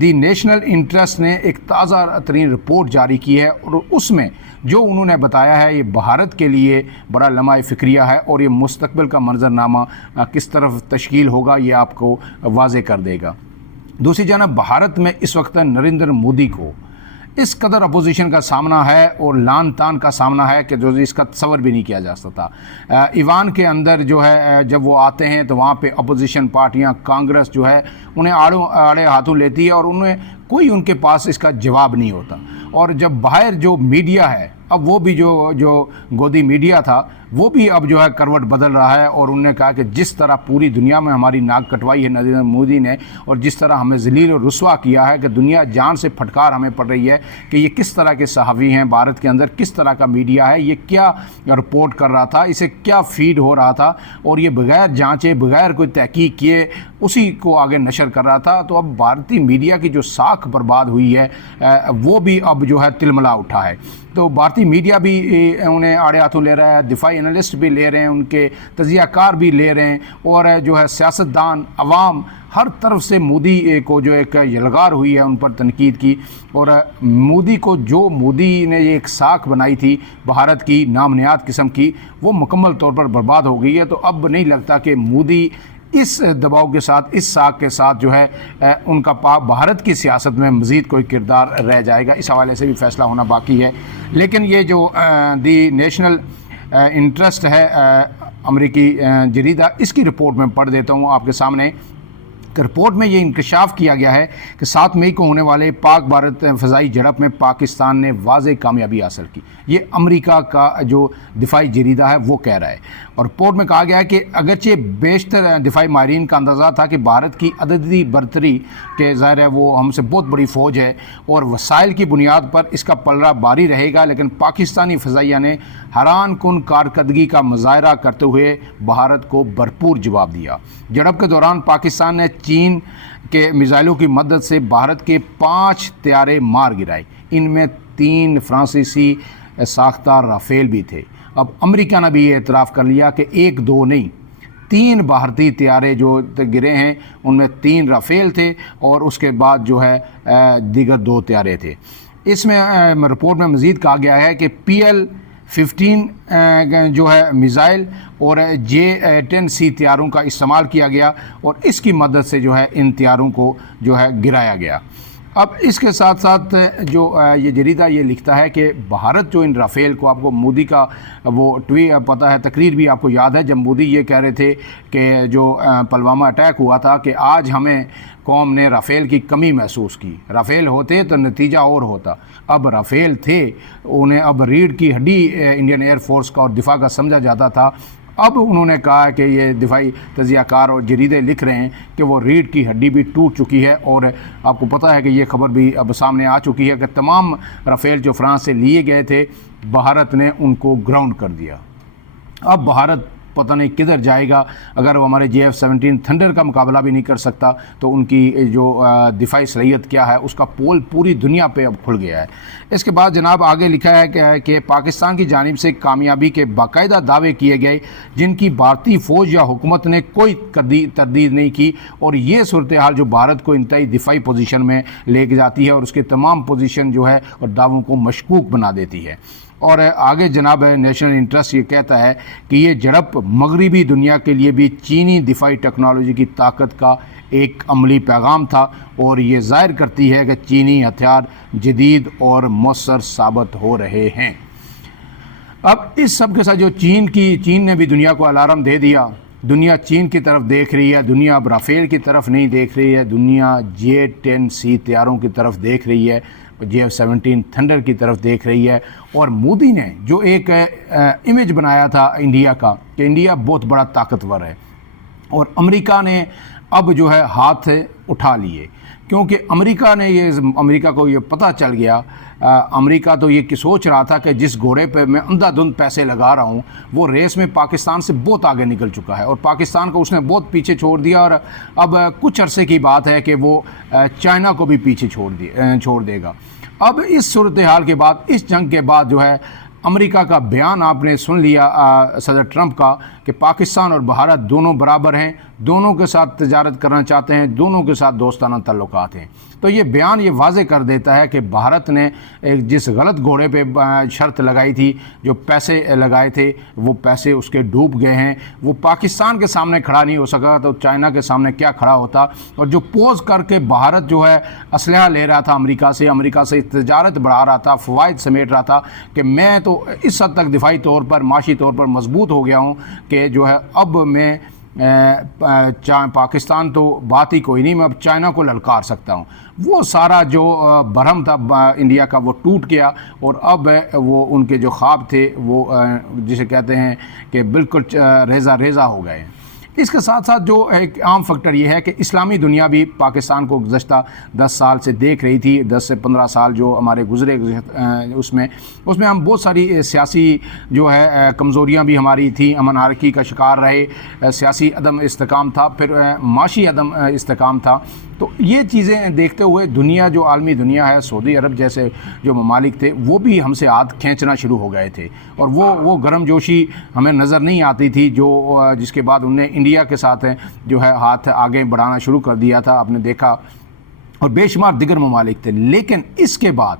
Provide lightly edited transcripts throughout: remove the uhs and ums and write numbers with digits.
دی national interest نے ایک تازہ ترین رپورٹ جاری کی ہے اور اس میں جو انہوں نے بتایا ہے یہ بھارت کے لیے بڑا لمحہ فکریہ ہے اور یہ مستقبل کا منظرنامہ کس طرف تشکیل ہوگا یہ آپ کو واضح کر دے گا۔ دوسری جانب بھارت میں اس وقت نریندر مودی کو اس قدر اپوزیشن کا سامنا ہے اور لان تان کا سامنا ہے کہ جو اس کا تصور بھی نہیں کیا جا سکتا۔ ایوان کے اندر جو ہے جب وہ آتے ہیں تو وہاں پہ اپوزیشن پارٹیاں کانگریس جو ہے انہیں آڑے ہاتھوں لیتی ہے اور انہیں کوئی ان کے پاس اس کا جواب نہیں ہوتا۔ اور جب باہر جو میڈیا ہے اب وہ بھی جو گودی میڈیا تھا وہ بھی اب جو ہے کروٹ بدل رہا ہے اور انہوں نے کہا کہ جس طرح پوری دنیا میں ہماری ناک کٹوائی ہے نریندر مودی نے اور جس طرح ہمیں ذلیل اور رسوا کیا ہے کہ دنیا جان سے پھٹکار ہمیں پڑ رہی ہے کہ یہ کس طرح کے صحافی ہیں بھارت کے اندر، کس طرح کا میڈیا ہے، یہ کیا رپورٹ کر رہا تھا، اسے کیا فیڈ ہو رہا تھا اور یہ بغیر جانچے بغیر کوئی تحقیق کیے اسی کو آگے نشر کر رہا تھا۔ تو اب بھارتی میڈیا کی جو ساکھ برباد ہوئی ہے وہ بھی اب جو ہے تلملا اٹھا ہے۔ تو بھارتی میڈیا بھی انہیں آڑے ہاتھوں لے رہا ہے، دفاعی انالسٹ بھی لے رہے ہیں، ان کے تجزیہ کار بھی لے رہے ہیں اور جو ہے سیاستدان عوام ہر طرف سے مودی کو جو ایک یلغار ہوئی ہے ان پر تنقید کی اور مودی کو جو مودی نے یہ ایک ساکھ بنائی تھی بھارت کی نامنیات قسم کی وہ مکمل طور پر برباد ہو گئی ہے۔ تو اب نہیں لگتا کہ مودی اس دباؤ کے ساتھ اس ساکھ کے ساتھ جو ہے ان کا بھارت کی سیاست میں مزید کوئی کردار رہ جائے گا۔ اس حوالے سے بھی فیصلہ ہونا باقی ہے۔ لیکن یہ جو دی نیشنل انٹرسٹ ہے امریکی جریدہ، اس کی رپورٹ میں پڑھ دیتا ہوں آپ کے سامنے۔ رپورٹ میں یہ انکشاف کیا گیا ہے کہ 7 مئی کو ہونے والے پاک بھارت فضائی جھڑپ میں پاکستان نے واضح کامیابی حاصل کی۔ یہ امریکہ کا جو دفاعی جریدہ ہے وہ کہہ رہا ہے اور رپورٹ میں کہا گیا ہے کہ اگرچہ بیشتر دفاعی ماہرین کا اندازہ تھا کہ بھارت کی عددی برتری کے ظاہر ہے وہ ہم سے بہت بڑی فوج ہے اور وسائل کی بنیاد پر اس کا پلڑا بھاری رہے گا، لیکن پاکستانی فضائیہ نے حیران کن کارکردگی کا مظاہرہ کرتے ہوئے بھارت کو بھرپور جواب دیا۔ جھڑپ کے دوران پاکستان نے چین کے میزائلوں کی مدد سے بھارت کے 5 طیارے مار گرائے، ان میں 3 فرانسیسی ساختہ رافیل بھی تھے۔ اب امریکہ نے بھی یہ اعتراف کر لیا کہ 1-2 نہیں 3 بھارتی طیارے جو گرے ہیں ان میں 3 رافیل تھے اور اس کے بعد جو ہے دیگر 2 طیارے تھے۔ اس میں رپورٹ میں مزید کہا گیا ہے کہ PL-15 جو ہے میزائل اور J-10C طیاروں کا استعمال کیا گیا اور اس کی مدد سے جو ہے ان طیاروں کو جو ہے گرایا گیا۔ اب اس کے ساتھ ساتھ جو یہ جریدہ یہ لکھتا ہے کہ بھارت جو ان رافیل کو، آپ کو مودی کا وہ پتہ ہے تقریر بھی آپ کو یاد ہے جب مودی یہ کہہ رہے تھے کہ جو پلوامہ اٹیک ہوا تھا کہ آج ہمیں قوم نے رافیل کی کمی محسوس کی، رافیل ہوتے تو نتیجہ اور ہوتا۔ اب رافیل تھے، انہیں اب ریڑھ کی ہڈی انڈین ایئر فورس کا اور دفاع کا سمجھا جاتا تھا۔ اب انہوں نے کہا کہ یہ دفاعی تجزیہ کار اور جریدے لکھ رہے ہیں کہ وہ ریڑھ کی ہڈی بھی ٹوٹ چکی ہے اور آپ کو پتہ ہے کہ یہ خبر بھی اب سامنے آ چکی ہے کہ تمام رافیل جو فرانس سے لیے گئے تھے بھارت نے ان کو گراؤنڈ کر دیا۔ اب بھارت پتہ نہیں کدھر جائے گا، اگر وہ ہمارے JF-17 تھنڈر کا مقابلہ بھی نہیں کر سکتا تو ان کی جو دفاعی صلاحیت کیا ہے اس کا پول پوری دنیا پہ اب کھل گیا ہے۔ اس کے بعد جناب آگے لکھا ہے کہ پاکستان کی جانب سے کامیابی کے باقاعدہ دعوے کیے گئے جن کی بھارتی فوج یا حکومت نے کوئی تردید نہیں کی اور یہ صورتحال جو بھارت کو انتہائی دفاعی پوزیشن میں لے کے جاتی ہے اور اس کے تمام پوزیشن جو ہے اور دعووں کو مشکوک بنا دیتی ہے۔ اور آگے جناب نیشنل انٹرسٹ یہ کہتا ہے کہ یہ جھڑپ مغربی دنیا کے لیے بھی چینی دفاعی ٹیکنالوجی کی طاقت کا ایک عملی پیغام تھا اور یہ ظاہر کرتی ہے کہ چینی ہتھیار جدید اور مؤثر ثابت ہو رہے ہیں۔ اب اس سب کے ساتھ جو چین نے بھی دنیا کو الارم دے دیا، دنیا چین کی طرف دیکھ رہی ہے، دنیا اب رافیل کی طرف نہیں دیکھ رہی ہے، دنیا J-10C طیاروں کی طرف دیکھ رہی ہے، JF-17 تھنڈر کی طرف دیکھ رہی ہے۔ اور مودی نے جو ایک امیج بنایا تھا انڈیا کا کہ انڈیا بہت بڑا طاقتور ہے اور امریکہ نے اب جو ہے ہاتھ اٹھا لیے کیونکہ امریکہ کو یہ پتہ چل گیا، امریکہ تو یہ سوچ رہا تھا کہ جس گھوڑے پہ میں اندھا دھند پیسے لگا رہا ہوں وہ ریس میں پاکستان سے بہت آگے نکل چکا ہے اور پاکستان کو اس نے بہت پیچھے چھوڑ دیا اور اب کچھ عرصے کی بات ہے کہ وہ چائنا کو بھی پیچھے چھوڑ دے گا۔ اب اس صورتحال کے بعد، اس جنگ کے بعد جو ہے امریکہ کا بیان آپ نے سن لیا صدر ٹرمپ کا کہ پاکستان اور بھارت دونوں برابر ہیں، دونوں کے ساتھ تجارت کرنا چاہتے ہیں، دونوں کے ساتھ دوستانہ تعلقات ہیں۔ تو یہ بیان یہ واضح کر دیتا ہے کہ بھارت نے ایک جس غلط گھوڑے پہ شرط لگائی تھی، جو پیسے لگائے تھے، وہ پیسے اس کے ڈوب گئے ہیں۔ وہ پاکستان کے سامنے کھڑا نہیں ہو سکا تو چائنا کے سامنے کیا کھڑا ہوتا؟ اور جو پوز کر کے بھارت جو ہے اسلحہ لے رہا تھا امریکہ سے تجارت بڑھا رہا تھا، فوائد سمیٹ رہا تھا کہ میں تو اس حد تک دفاعی طور پر، معاشی طور پر مضبوط ہو گیا ہوں کہ جو ہے اب میں پاکستان تو بات ہی کوئی نہیں، میں اب چائنا کو للکار سکتا ہوں۔ وہ سارا جو بھرم تھا انڈیا کا وہ ٹوٹ گیا، اور اب وہ ان کے جو خواب تھے وہ جسے کہتے ہیں کہ بالکل ریزہ ریزہ ہو گئے۔ اس کے ساتھ ساتھ جو ایک عام فیکٹر یہ ہے کہ اسلامی دنیا بھی پاکستان کو گزشتہ 10 سال سے دیکھ رہی تھی، 10 سے 15 سال جو ہمارے گزرے اس میں ہم بہت ساری سیاسی جو ہے کمزوریاں بھی ہماری تھیں، امن آرکی کا شکار رہے، سیاسی عدم استحکام تھا، پھر معاشی عدم استحکام تھا۔ تو یہ چیزیں دیکھتے ہوئے دنیا جو عالمی دنیا ہے، سعودی عرب جیسے جو ممالک تھے وہ بھی ہم سے ہاتھ کھینچنا شروع ہو گئے تھے، اور وہ گرم جوشی ہمیں نظر نہیں آتی تھی جو جس کے بعد انہوں نے انڈیا کے ساتھ جو ہے ہاتھ آگے بڑھانا شروع کر دیا تھا، آپ نے دیکھا، اور بے شمار دیگر ممالک تھے۔ لیکن اس کے بعد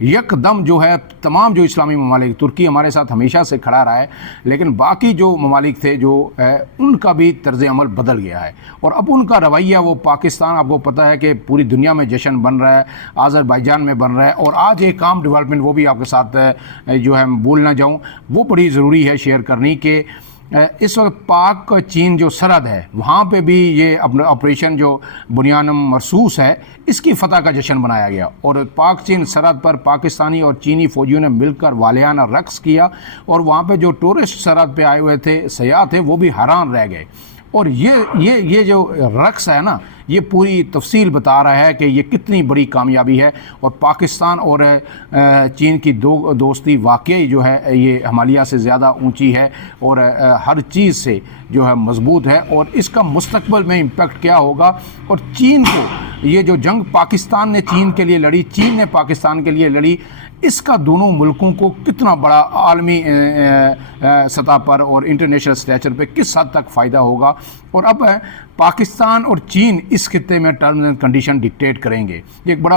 یک دم جو ہے تمام جو اسلامی ممالک، ترکی ہمارے ساتھ ہمیشہ سے کھڑا رہا ہے، لیکن باقی جو ممالک تھے جو ان کا بھی طرز عمل بدل گیا ہے، اور اب ان کا رویہ وہ پاکستان، آپ کو پتہ ہے کہ پوری دنیا میں جشن بن رہا ہے، آذربائیجان میں بن رہا ہے۔ اور آج ایک عام ڈیولپمنٹ وہ بھی آپ کے ساتھ جو ہے بھول نہ جاؤں، وہ بڑی ضروری ہے شیئر کرنی، کہ اس وقت پاک چین جو سرحد ہے وہاں پہ بھی یہ آپریشن جو بنیانم مرصوص ہے اس کی فتح کا جشن منایا گیا، اور پاک چین سرحد پر پاکستانی اور چینی فوجیوں نے مل کر والہانہ رقص کیا، اور وہاں پہ جو ٹورسٹ سرحد پہ آئے ہوئے تھے، سیاح تھے، وہ بھی حیران رہ گئے۔ اور یہ جو رقص ہے نا، یہ پوری تفصیل بتا رہا ہے کہ یہ کتنی بڑی کامیابی ہے، اور پاکستان اور چین کی دوستی واقعی جو ہے یہ ہمالیہ سے زیادہ اونچی ہے، اور ہر چیز سے جو ہے مضبوط ہے، اور اس کا مستقبل میں امپیکٹ کیا ہوگا۔ اور چین کو یہ جو جنگ پاکستان نے چین کے لیے لڑی، چین نے پاکستان کے لیے لڑی، اس کا دونوں ملکوں کو کتنا بڑا عالمی سطح پر اور انٹرنیشنل اسٹیچر پہ کس حد تک فائدہ ہوگا۔ اور اب پاکستان اور چین اس خطے میں ٹرمز اینڈ کنڈیشن ڈکٹیٹ کریں گے۔ یہ ایک بڑا